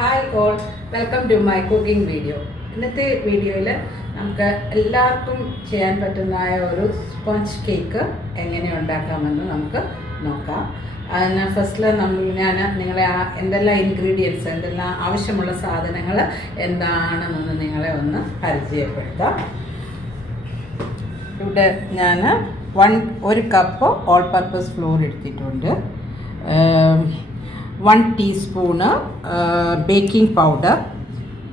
Hi all, welcome to my cooking video. ഇന്നത്തെ വീഡിയോയിൽ നമുക്ക് എല്ലാവർക്കും ചെയ്യാൻ പറ്റുന്നതായ ഒരു സ്പോഞ്ച് കേക്ക് എങ്ങനെ ഉണ്ടാക്കാമെന്ന് നമുക്ക് നോക്കാം. അതിന് ഫസ്റ്റിൽ ഞാൻ നിങ്ങളെ എന്തെല്ലാം ഇൻഗ്രീഡിയൻസ്, എന്തെല്ലാം ആവശ്യമുള്ള സാധനങ്ങൾ എന്താണെന്നൊന്ന് നിങ്ങളെ ഒന്ന് പരിചയപ്പെടുത്താം. ഇവിടെ ഞാൻ ഒരു കപ്പ് ഓൾ പർപ്പസ് ഫ്ലോർ എടുത്തിട്ടുണ്ട്. 1 teaspoon baking powder,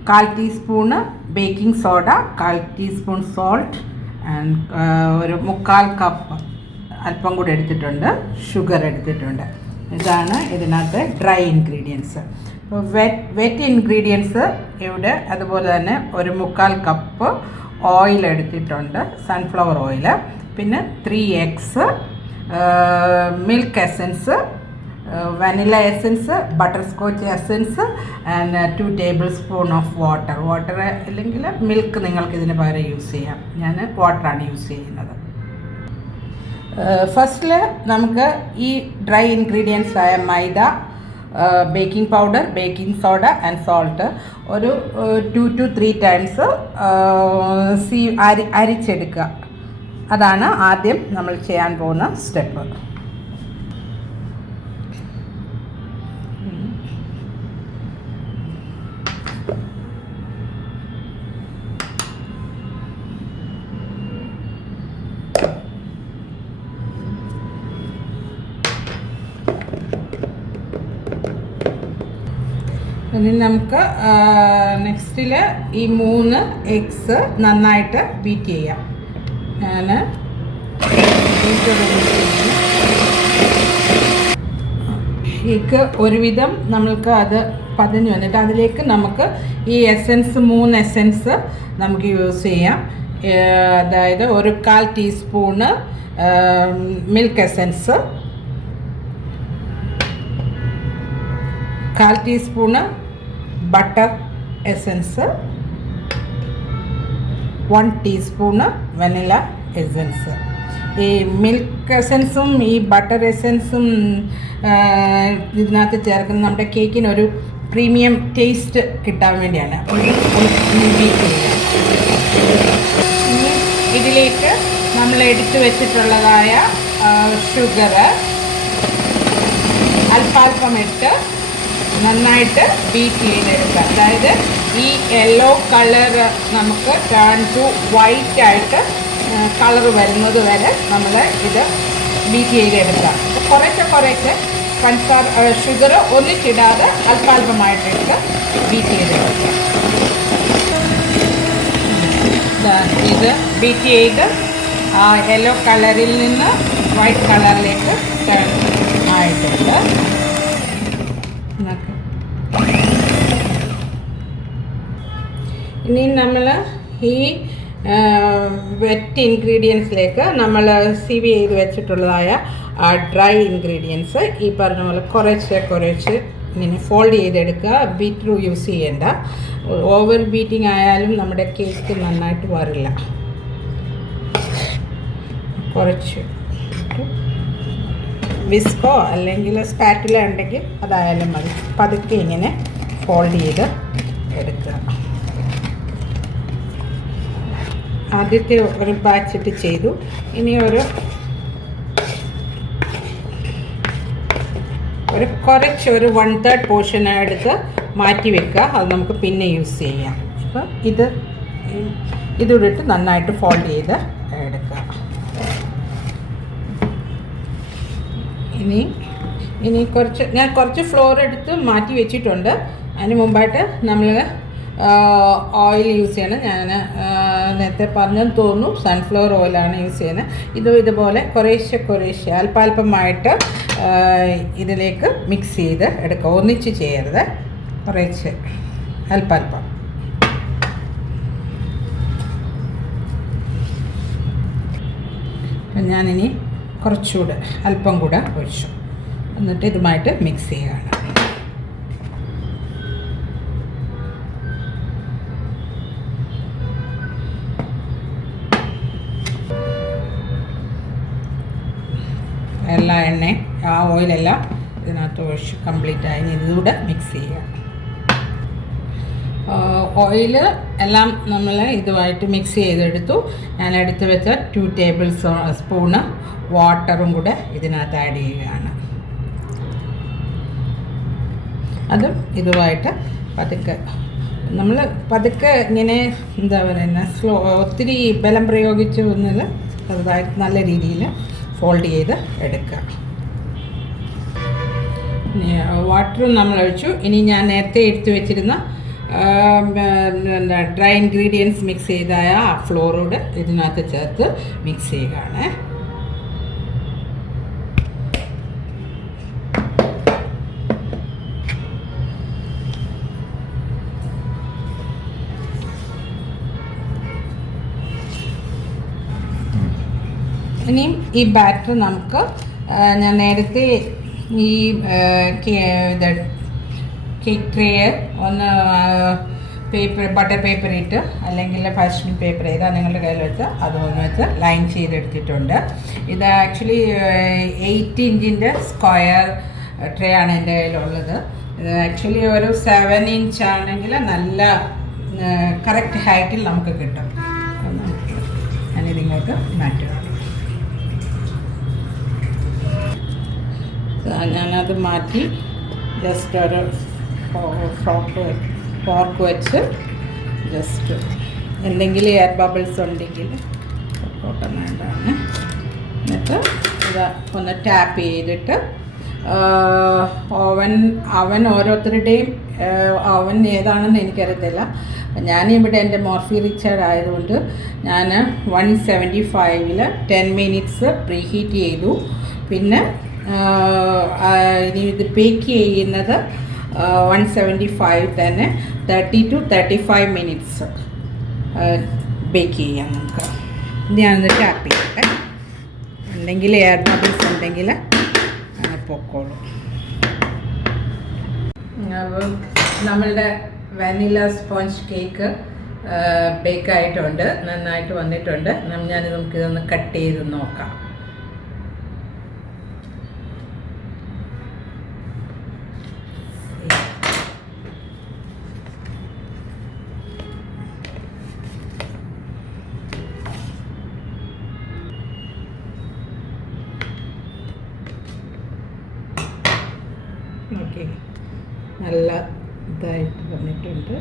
1/4 teaspoon baking soda, 1/4 teaspoon salt and ഒരു 1/4 കപ്പ് അല്പം കൂടി എടുത്തിട്ടുണ്ട്, ഷുഗർ എടുത്തിട്ടുണ്ട്. ഇതാണ് ഇതിനകത്ത് ഡ്രൈ ഇൻഗ്രീഡിയൻസ്. അപ്പോൾ വെറ്റ് ഇൻഗ്രീഡിയൻസ് ഇവിടെ അതുപോലെ തന്നെ ഒരു 1/4 കപ്പ് ഓയിൽ എടുത്തിട്ടുണ്ട്, സൺഫ്ലവർ ഓയിൽ. പിന്നെ 3 eggs, milk essence, vanilla essence, butter scotch essence and 2 table spoon of water അല്ലെങ്കിൽ മിൽക്ക് നിങ്ങൾക്ക് ഇതിന് പകരം യൂസ് ചെയ്യാം. ഞാൻ വാട്ടറാണ് യൂസ് ചെയ്യുന്നത്. ഫസ്റ്റിൽ നമുക്ക് ഈ ഡ്രൈ ഇൻഗ്രീഡിയൻസ് ആയ maida, baking powder, baking soda and salt ഒരു 2 to 3 ടൈംസ് അരിച്ചെടുക്കുക. അതാണ് ആദ്യം നമ്മൾ ചെയ്യാൻ പോകുന്ന സ്റ്റെപ്പ്. ഇനി നമുക്ക് നെക്സ്റ്റിൽ ഈ 3 എഗ്സ് നന്നായിട്ട് ബീറ്റ് ചെയ്യാം. ഞാൻ എഗ്ഗ് ഒരുവിധം നമ്മൾക്ക് അത് പതിഞ്ഞ് വന്നിട്ട് അതിലേക്ക് നമുക്ക് ഈ എസൻസ് 3 എസൻസ് നമുക്ക് യൂസ് ചെയ്യാം. അതായത് ഒരു 1/4 teaspoon milk essence, 1/4 teaspoon butter essence, 1 teaspoon vanilla essence. ഈ മിൽക്ക് എസൻസും ഈ ബട്ടർ എസൻസും ഇതിനകത്ത് ചേർക്കുന്നത് നമ്മുടെ കേക്കിനൊരു പ്രീമിയം ടേസ്റ്റ് കിട്ടാൻ വേണ്ടിയാണ്. ഇതിലേക്ക് നമ്മൾ എടുത്തു വെച്ചിട്ടുള്ളതായ ഷുഗർ അല്പാൽപ്പം ഇട്ട് നന്നായിട്ട് ബീറ്റ് ചെയ്തെടുക്കുക. അതായത് ഈ യെല്ലോ കളർ നമുക്ക് ടേൺ ടു വൈറ്റ് ആയിട്ട് കളർ വരുന്നത് വരെ നമ്മൾ ഇത് ബീറ്റ് ചെയ്തെടുക്കുക. കുറേശ്ശെ ഷുഗർ ഒന്നിച്ചിടാതെ അല്പാൽപ്പമായിട്ടിട്ട് ബീറ്റ് ചെയ്തെടുക്കുക. ഇത് ബീറ്റ് ചെയ്ത് ആ യെല്ലോ കളറിൽ നിന്ന് വൈറ്റ് കളറിലേക്ക് ടേൺ ആയിട്ടുണ്ട്. ഇനി നമ്മൾ ഈ വെറ്റ് ഇൻഗ്രീഡിയൻസിലേക്ക് നമ്മൾ സീവ് ചെയ്ത് വെച്ചിട്ടുള്ളതായ ഡ്രൈ ഇൻഗ്രീഡിയൻസ് ഈ പറഞ്ഞ പോലെ കുറേശ്ശെ ഇങ്ങനെ ഫോൾഡ് ചെയ്തെടുക്കുക. ബീറ്റർ യൂസ് ചെയ്യേണ്ട. ഓവർ ബീറ്റിംഗ് ആയാലും നമ്മുടെ കേക്ക് നന്നായിട്ട് വരില്ല. കുറച്ച് വിസ്കോ അല്ലെങ്കിൽ സ്പാറ്റുല ഉണ്ടെങ്കിൽ അതായാലും മതി. പതുക്കെ ഇങ്ങനെ ഫോൾഡ് ചെയ്ത് എടുക്കുക. ആദ്യത്തെ ഒരു ബാച്ചിട്ട് ചെയ്തു. ഇനി ഒരു കുറച്ച് ഒരു 1/3 പോർഷൻ എടുത്ത് മാറ്റി വെക്കുക. അത് നമുക്ക് പിന്നെ യൂസ് ചെയ്യാം. അപ്പോൾ ഇതിട്ട് നന്നായിട്ട് ഫോൾഡ് ചെയ്ത് എടുക്കുക. ഇനി ഞാൻ കുറച്ച് ഫ്ലോർ എടുത്ത് മാറ്റി വെച്ചിട്ടുണ്ട്. അതിന് മുമ്പായിട്ട് നമ്മൾ ഓയിൽ യൂസ് ചെയ്യണം. ഞാൻ നേരത്തെ പറഞ്ഞെന്ന് തോന്നുന്നു, സൺഫ്ലവർ ഓയിലാണ് യൂസ് ചെയ്യുന്നത്. ഇതുപോലെ കുറേശ്ശെ അല്പാൽപ്പമായിട്ട് ഇതിലേക്ക് മിക്സ് ചെയ്ത് എടുക്കുക. ഒന്നിച്ച് ചെയ്യരുത്, കുറേശ്ശെ അല്പാൽപ്പം. ഞാനിനി കുറച്ചുകൂടെ അല്പം കൂടെ ഒഴിച്ചു. എന്നിട്ട് ഇതുമായിട്ട് മിക്സ് ചെയ്യുകയാണ്. എല്ലാ എണ്ണയും ആ ഓയിലെല്ലാം ഇതിനകത്ത് ഒഴിച്ച് കംപ്ലീറ്റ് ആയി ഇതുകൂടെ മിക്സ് ചെയ്യുക. ഓയിൽ എല്ലാം നമ്മൾ ഇതുമായിട്ട് മിക്സ് ചെയ്തെടുത്തു. ഞാൻ എടുത്ത് വെച്ച 2 ടേബിൾ സ്പൂണ് വാട്ടറും കൂടെ ഇതിനകത്ത് ആഡ് ചെയ്യുകയാണ്. അതും ഇതുമായിട്ട് പതുക്കെ ഇങ്ങനെ എന്താ പറയുക, ഒത്തിരി ബലം പ്രയോഗിച്ച് ഒന്നത് ചെറുതായിട്ട് നല്ല രീതിയിൽ ഫോൾഡ് ചെയ്ത് എടുക്കുക. വാട്ടറും നമ്മൾ ഒഴിച്ചു. ഇനി ഞാൻ നേരത്തെ എടുത്തു വെച്ചിരുന്ന ഡ്രൈ ഇൻഗ്രീഡിയൻസ് മിക്സ് ചെയ്തായ ആ ഫ്ലോറോട് ഇതിനകത്ത് ചേർത്ത് മിക്സ് ചെയ്യുകയാണ്. ഇനിയും ഈ ബാറ്റർ നമുക്ക് ഞാൻ നേരത്തെ ഈ കേക്ക് ട്രേ ഒന്ന് ബട്ടർ പേപ്പർ ഇട്ട് അല്ലെങ്കിൽ പാർച്ച്മെൻറ്റ് പേപ്പർ ഏതാ നിങ്ങളുടെ കയ്യിൽ വെച്ച് അതൊന്ന് വെച്ച് ലൈൻ ചെയ്തെടുത്തിട്ടുണ്ട്. ഇത് ആക്ച്വലി 8 ഇഞ്ചിൻ്റെ സ്ക്വയർ ട്രേ ആണ് എൻ്റെ കയ്യിലുള്ളത്. ഇത് ആക്ച്വലി ഒരു 7 ഇഞ്ച് ആണെങ്കിൽ നല്ല കറക്റ്റ് ഹൈറ്റിൽ നമുക്ക് കിട്ടും. ഞാനിതിങ്ങോട്ട് മാറ്റുക. ഞാനത് മാറ്റി ജസ്റ്റ് ഒരു ഫോർക്ക് വെച്ച് ജസ്റ്റ് എന്തെങ്കിലും എയർ ബബിൾസ് ഉണ്ടെങ്കിൽ പൊട്ടം വേണ്ടാണ്. എന്നിട്ട് ഇത് ഒന്ന് ടാപ്പ് ചെയ്തിട്ട് അവൻ ഓരോരുത്തരുടെയും അവൻ ഏതാണെന്ന് എനിക്കറിയത്തില്ല. ഞാനിവിടെ എൻ്റെ മോർഫി റിച്ചാർഡ് ആയതുകൊണ്ട് ഞാൻ 175-ൽ 10 മിനിറ്റ്സ് പ്രീ ഹീറ്റ് ചെയ്തു. പിന്നെ ഇനി ഇത് ബേക്ക് ചെയ്യുന്നത് 175 തന്നെ 30 to 35 മിനിറ്റ്സ് ബേക്ക് ചെയ്യാം നമുക്ക്. ഞാനൊന്ന് ടാപ്പ് ചെയ്യട്ടെ, അല്ലെങ്കിൽ എയർ ബബിൾസ് ഉണ്ടെങ്കിൽ പൊക്കോളൂ. നമ്മളുടെ വാനില സ്പോഞ്ച് കേക്ക് ബേക്കായിട്ടുണ്ട്, നന്നായിട്ട് വന്നിട്ടുണ്ട്. ഞാനിത് നമുക്കിതൊന്ന് കട്ട് ചെയ്ത് നോക്കാം. ഓക്കെ, നല്ല ഇതായിട്ട് വന്നിട്ടുണ്ട്.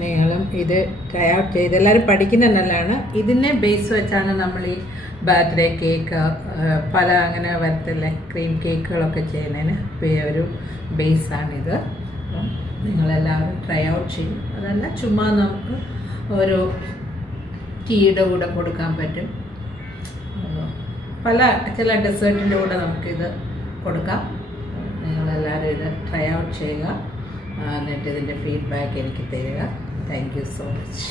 നീളം ഇത് ട്രൈ ഔട്ട് ചെയ്ത് എല്ലാവരും പഠിക്കുന്നത് നല്ലതാണ്. ഇതിനെ ബേസ് വെച്ചാണ് നമ്മൾ ഈ ബർത്ത്ഡേ കേക്ക് പല അങ്ങനെ വരത്തില്ലേ ക്രീം കേക്കുകളൊക്കെ ചെയ്യുന്നതിന് ഒരു ബേസാണിത്. അപ്പം നിങ്ങളെല്ലാവരും ട്രൈ ഔട്ട് ചെയ്യും. അതല്ല ചുമ്മാ നമുക്ക് ഒരു ടീയുടെ കൂടെ കൊടുക്കാൻ പറ്റും. പല ചില ഡെസേർട്ടിൻ്റെ കൂടെ നമുക്കിത് കൊടുക്കാം. നിങ്ങളെല്ലാവരും ഇത് ട്രൈ ഔട്ട് ചെയ്യുക. എന്നിട്ട് ഇതിൻ്റെ ഫീഡ്ബാക്ക് എനിക്ക് തരിക. Thank you so much.